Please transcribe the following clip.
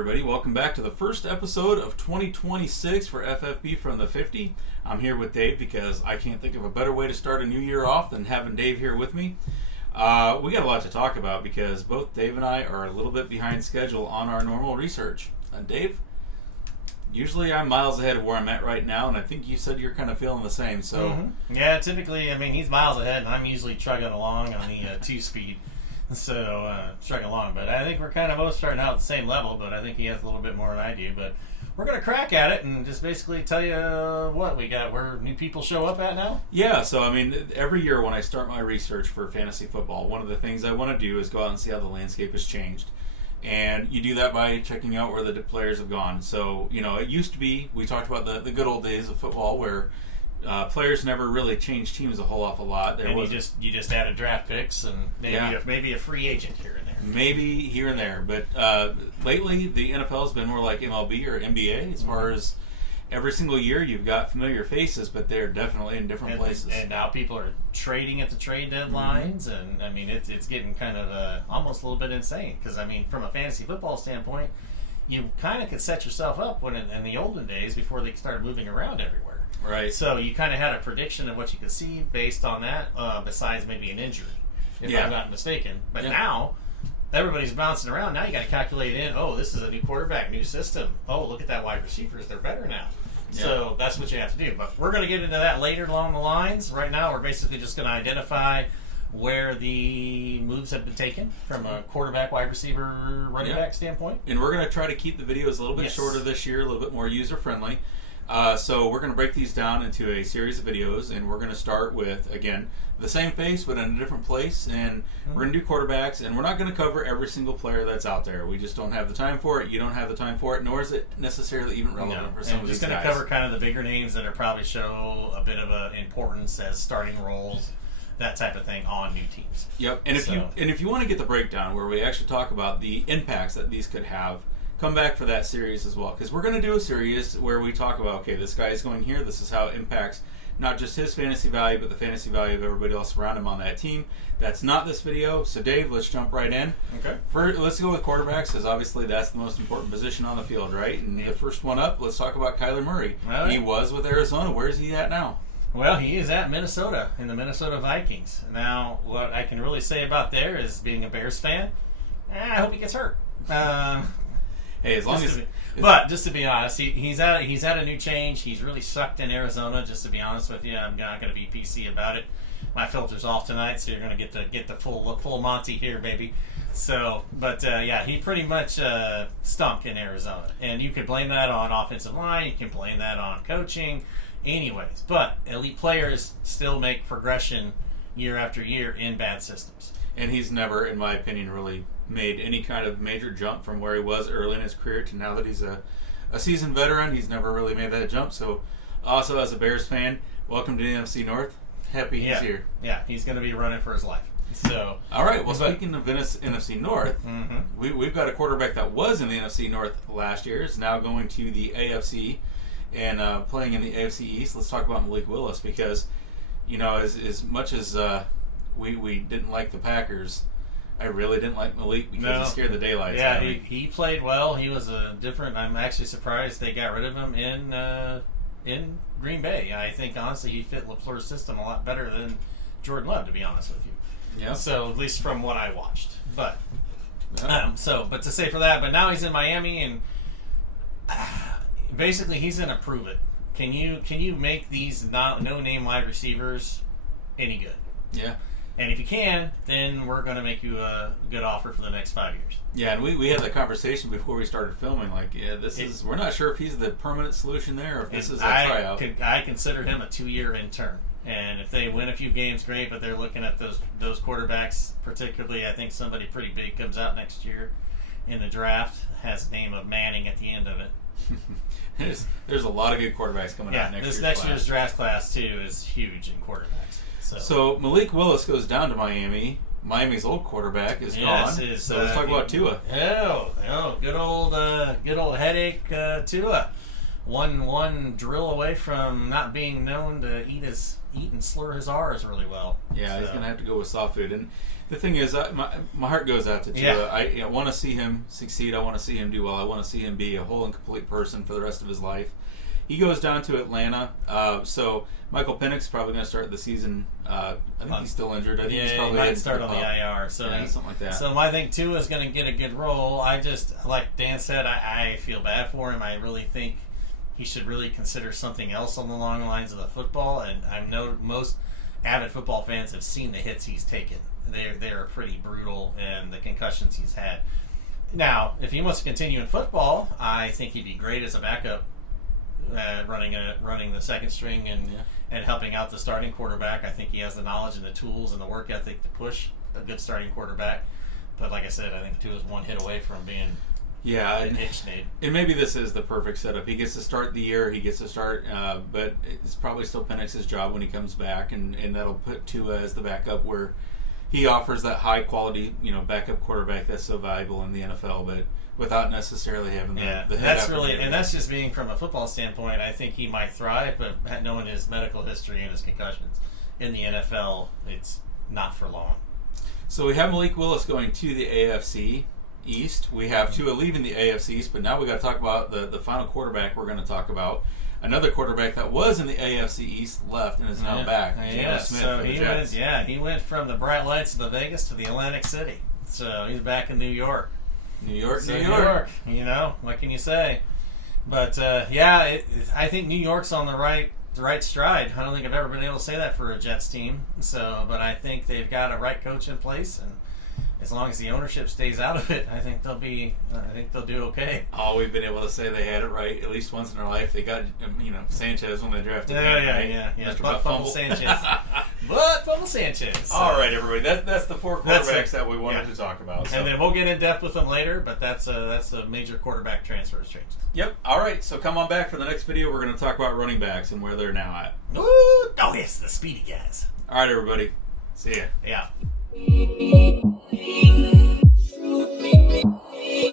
everybody. Welcome back to the first episode of 2026 for FFB from the 50. I'm here with Dave because I can't think of a better way to start a new year off than having Dave here with me. We got a lot to talk about because both Dave and I are a little bit behind schedule on our normal research. Dave, usually I'm miles ahead of where I'm at right now, and I think you said you're kind of feeling the same. So, Yeah, typically, he's miles ahead, and I'm usually chugging along on the 2-speed. So, struggling along. But I think we're kind of both starting out at the same level, but I think he has a little bit more than I do. But we're going to crack at it and just basically tell you what we got, where new people show up at now. Yeah, so every year when I start my research for fantasy football, one of the things I want to do is go out and see how the landscape has changed. And you do that by checking out where the players have gone. So, it used to be, we talked about the good old days of football where players never really changed teams a whole awful lot. You just added draft picks and maybe a free agent here and there. Maybe here and there, but lately the NFL has been more like MLB or NBA as far as every single year you've got familiar faces, but they're definitely in different places. And now people are trading at the trade deadlines, and it's getting kind of almost a little bit insane because from a fantasy football standpoint, you kind of could set yourself up when in the olden days before they started moving around everywhere. Right. So you kind of had a prediction of what you could see based on that, besides maybe an injury, if I'm not mistaken. But now, everybody's bouncing around. Now you got to calculate in, this is a new quarterback, new system. Oh, look at that wide receivers. They're better now. Yeah. So that's what you have to do. But we're going to get into that later along the lines. Right now, we're basically just going to identify where the moves have been taken from a quarterback, wide receiver, running back standpoint. And we're going to try to keep the videos a little bit shorter this year, a little bit more user-friendly. So we're going to break these down into a series of videos, and we're going to start with, again, the same face but in a different place, and we're going to do quarterbacks, and we're not going to cover every single player that's out there. We just don't have the time for it. You don't have the time for it, nor is it necessarily even relevant for some of these guys. We're just going to cover kind of the bigger names that are probably show a bit of an importance as starting roles, that type of thing on new teams. Yep, and if you want to get the breakdown where we actually talk about the impacts that these could have, come back for that series as well, because we're going to do a series where we talk about, okay, this guy is going here, this is how it impacts not just his fantasy value, but the fantasy value of everybody else around him on that team. That's not this video, so Dave, let's jump right in. Okay. Let's go with quarterbacks, because obviously that's the most important position on the field, right? And the first one up, let's talk about Kyler Murray. He was with Arizona. Where is he at now? Well, he is at Minnesota, in the Minnesota Vikings. Now, what I can really say about there is, being a Bears fan, I hope he gets hurt. Hey, just to be honest, he's had a new change. He's really sucked in Arizona. Just to be honest with you, I'm not going to be PC about it. My filter's off tonight, so you're going to get the full Monty here, baby. So, but he pretty much stunk in Arizona, and you could blame that on offensive line. You can blame that on coaching, anyways. But elite players still make progression year after year in bad systems. And he's never, in my opinion, really made any kind of major jump from where he was early in his career to now that he's a seasoned veteran. He's never really made that jump. So, also as a Bears fan, welcome to the NFC North. Happy he's here. Yeah, he's going to be running for his life. So, all right. Well, speaking of NFC North, we've got a quarterback that was in the NFC North last year. Is now going to the AFC and playing in the AFC East. Let's talk about Malik Willis because, as much as we didn't like the Packers, I really didn't like Malik because he scared the daylights out of me. He played well. He was different. I'm actually surprised they got rid of him in Green Bay. I think, honestly, he fit LaFleur's system a lot better than Jordan Love, to be honest with you. Yeah. So, at least from what I watched. But, but to say for that, but now he's in Miami, and basically he's going to prove it. Can you make these no-name wide receivers any good? Yeah. And if you can, then we're going to make you a good offer for the next 5 years. Yeah, and we had the conversation before we started filming. Like, we're not sure if he's the permanent solution there or if this is a tryout. I consider him a 2-year intern. And if they win a few games, great, but they're looking at those quarterbacks, particularly I think somebody pretty big comes out next year in the draft, has the name of Manning at the end of it. There's a lot of good quarterbacks coming out next year. This next year's draft class, too, is huge in quarterbacks. So Malik Willis goes down to Miami. Miami's old quarterback is gone. So let's talk about Tua. Good old headache, Tua. one drill away from not being known to eat and slur his R's really well. Yeah, So, he's going to have to go with soft food. And the thing is, my heart goes out to Tua. Yeah. I want to see him succeed. I want to see him do well. I want to see him be a whole and complete person for the rest of his life. He goes down to Atlanta. So Michael Penix probably going to start the season. I think he's still injured. I think he's probably he might heading to start the on the pup. IR. So Yeah, something like that. So I think Tua is going to get a good role. I just, like Dan said, I feel bad for him. I really think he should really consider something else on the long lines of the football. And I know most avid football fans have seen the hits he's taken. They're pretty brutal, and the concussions he's had. Now, if he wants to continue in football, I think he'd be great as a backup, running the second string and helping out the starting quarterback. I think he has the knowledge and the tools and the work ethic to push a good starting quarterback. But like I said, I think Tua is one hit away from being an itch-nade. And maybe this is the perfect setup. He gets to start the year. He gets to start, but it's probably still Penix's job when he comes back, and that'll put Tua as the backup where he offers that high-quality, backup quarterback that's so valuable in the NFL, but without necessarily having the head. That's really, and that's just being from a football standpoint. I think he might thrive, but knowing his medical history and his concussions in the NFL, it's not for long. So we have Malik Willis going to the AFC East. We have Tua leaving the AFC East, but now we got to talk about the final quarterback we're going to talk about. Another quarterback that was in the AFC East left and is now back. Geno Smith so for the Jets. he went from the bright lights of the Vegas to the Atlantic City. So he's back in New York. New York. What can you say? But I think New York's on the right stride. I don't think I've ever been able to say that for a Jets team. So, but I think they've got a right coach in place, and as long as the ownership stays out of it, I think they'll do okay. Oh, we've been able to say they had it right at least once in their life. They got Sanchez when they drafted him. Yeah. Mr. Butt Fumble Sanchez. Butt Fumble Sanchez. So. All right, everybody. That's the four quarterbacks that we wanted to talk about. So. And then we'll get in depth with them later, but that's a major quarterback transfer change. Yep. All right. So come on back for the next video. We're going to talk about running backs and where they're now at. Ooh, oh yes, the speedy guys. All right, everybody. See ya. Yeah.